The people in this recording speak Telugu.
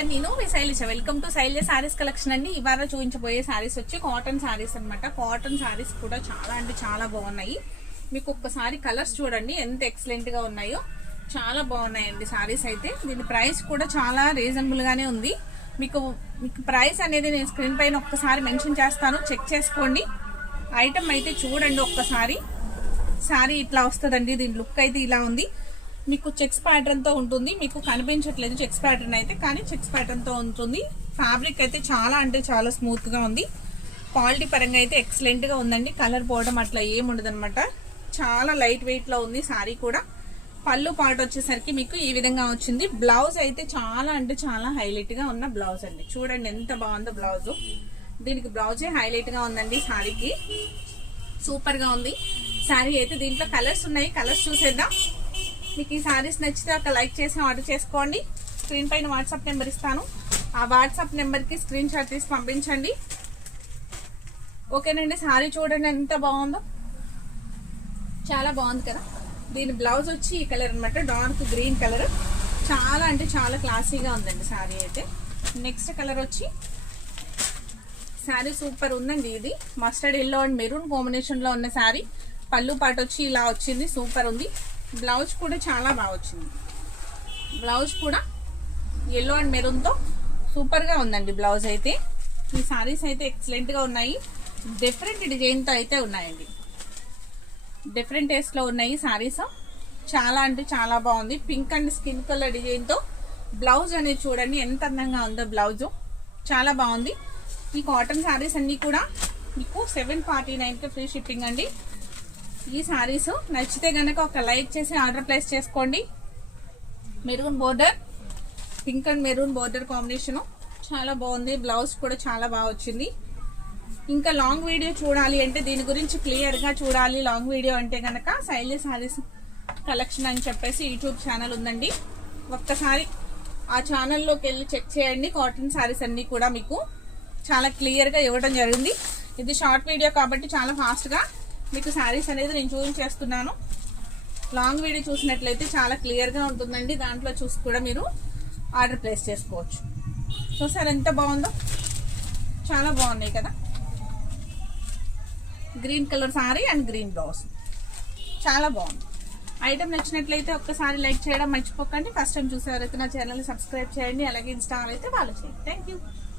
ఎవ్రీవన్, నేను మీ Shailaja. Welcome to Shailaja saris collection అండి. ఇవాళ చూపించబోయే సారీస్ వచ్చి కాటన్ సారీస్ అన్నమాట. కాటన్ సారీస్ కూడా చాలా అంటే చాలా బాగున్నాయి. మీకు ఒక్కసారి కలర్స్ చూడండి ఎంత ఎక్సలెంట్ గా ఉన్నాయో. చాలా బాగున్నాయండి సారీస్ అయితే. దీని ప్రైస్ కూడా చాలా రీజనబుల్ గానే ఉంది. మీకు ప్రైస్ అనేది నేను స్క్రీన్ పైన ఒక్కసారి మెన్షన్ చేస్తాను, చెక్ చేసుకోండి. ఐటమ్ అయితే చూడండి ఒక్కసారి. సారీ ఇట్లా వస్తుందండి. దీని లుక్ అయితే ఇలా ఉంది. మీకు చెక్స్ ప్యాటర్న్ తో ఉంటుంది. మీకు కనిపించట్లేదు చెక్స్ ప్యాటర్న్ అయితే, కానీ చెక్స్ ప్యాటర్న్ తో ఉంటుంది. ఫ్యాబ్రిక్ అయితే చాలా అంటే చాలా స్మూత్ గా ఉంది. క్వాలిటీ పరంగా అయితే ఎక్సలెంట్ గా ఉందండి. కలర్ పోవడం అట్లా ఏముండదు అనమాట. చాలా లైట్ వెయిట్ లో ఉంది సారీ కూడా. పళ్ళు పాటు వచ్చేసరికి మీకు ఈ విధంగా వచ్చింది. బ్లౌజ్ అయితే చాలా అంటే చాలా హైలైట్ గా ఉన్న బ్లౌజ్ అండి. చూడండి ఎంత బాగుందో బ్లౌజ్. దీనికి బ్లౌజే హైలైట్ గా ఉందండి. సారీకి సూపర్ గా ఉంది సారీ అయితే. దీంట్లో కలర్స్ ఉన్నాయి, కలర్స్ చూసేద్దాం. మీకు ఈ సారీస్ నచ్చితే ఒక లైక్ చేసి ఆర్డర్ చేసుకోండి. స్క్రీన్ పైన వాట్సాప్ నెంబర్ ఇస్తాను. ఆ వాట్సాప్ నెంబర్కి స్క్రీన్ షాట్ తీసి పంపించండి. ఓకేనండి. సారీ చూడండి ఎంత బాగుందో, చాలా బాగుంది కదా. దీని బ్లౌజ్ వచ్చి ఈ కలర్ అనమాట, డార్క్ గ్రీన్ కలర్. చాలా అంటే చాలా క్లాసీగా ఉందండి సారీ అయితే. నెక్స్ట్ కలర్ వచ్చి సారీ సూపర్ ఉందండి. ఇది mustard yellow and maroon combination లో ఉన్న సారీ. పళ్ళు పాటు వచ్చి ఇలా వచ్చింది, సూపర్ ఉంది. బ్లౌజ్ కూడా చాలా బాగా వచ్చింది. బ్లౌజ్ కూడా ఎల్లో అండ్ మెరూన్ తో సూపర్ గా ఉందండి బ్లౌజ్ అయితే. ఈ సారీస్ అయితే ఎక్సలెంట్ గా ఉన్నాయి. డిఫరెంట్ డిజైన్ తో అయితే ఉన్నాయండి. డిఫరెంట్ టేస్ట్ లో ఉన్నాయి సారీస్. చాలా అంటే చాలా బాగుంది. Pink and skin colour design తో బ్లౌజ్ అనేది చూడండి ఎంత అందంగా ఉందో. బ్లౌజ్ చాలా బాగుంది. ఈ కాటన్ సారీస్ అన్ని కూడా మీకు 749 ఫ్రీ షిప్పింగ్ అండి. ఈ సారీస్ నచ్చితే గనక ఒక లైక్ చేసి ఆర్డర్ ప్లేస్ చేసుకోండి. Maroon border, pink and maroon border combination చాలా బాగుంది. బ్లౌజ్ కూడా చాలా బాగా వచ్చింది. ఇంకా లాంగ్ వీడియో చూడాలి అంటే, దీని గురించి క్లియర్ గా చూడాలి లాంగ్ వీడియో అంటే గనక శైలజ సారీస్ కలెక్షన్ అని చెప్పేసి యూట్యూబ్ ఛానల్ ఉందండి. ఒక్కసారి ఆ ఛానల్లోకి వెళ్ళి చెక్ చేయండి. కాటన్ సారీస్ అన్ని కూడా మీకు చాలా క్లియర్ గా ఇవ్వడం జరిగింది. ఇది షార్ట్ వీడియో కాబట్టి చాలా ఫాస్ట్ గా మీకు శారీస్ అనేది నేను చూపించేస్తున్నాను. లాంగ్ వీడియో చూసినట్లయితే చాలా క్లియర్ గా ఉంటుందండి. దాంట్లో చూసి కూడా మీరు ఆర్డర్ ప్లేస్ చేసుకోవచ్చు. చూసారు ఎంత బాగుందో, చాలా బాగున్నాయి కదా. Green colour sorry and green blouse చాలా బాగుంది. ఐటమ్ నచ్చినట్లయితే ఒక్కసారి లైక్ చేయడం మర్చిపోకండి. ఫస్ట్ టైం చూసేవారైతే నా ఛానల్ సబ్స్క్రైబ్ చేయండి. అలాగే ఇన్స్టాల్ అయితే ఫాలో చేయండి. Thank you.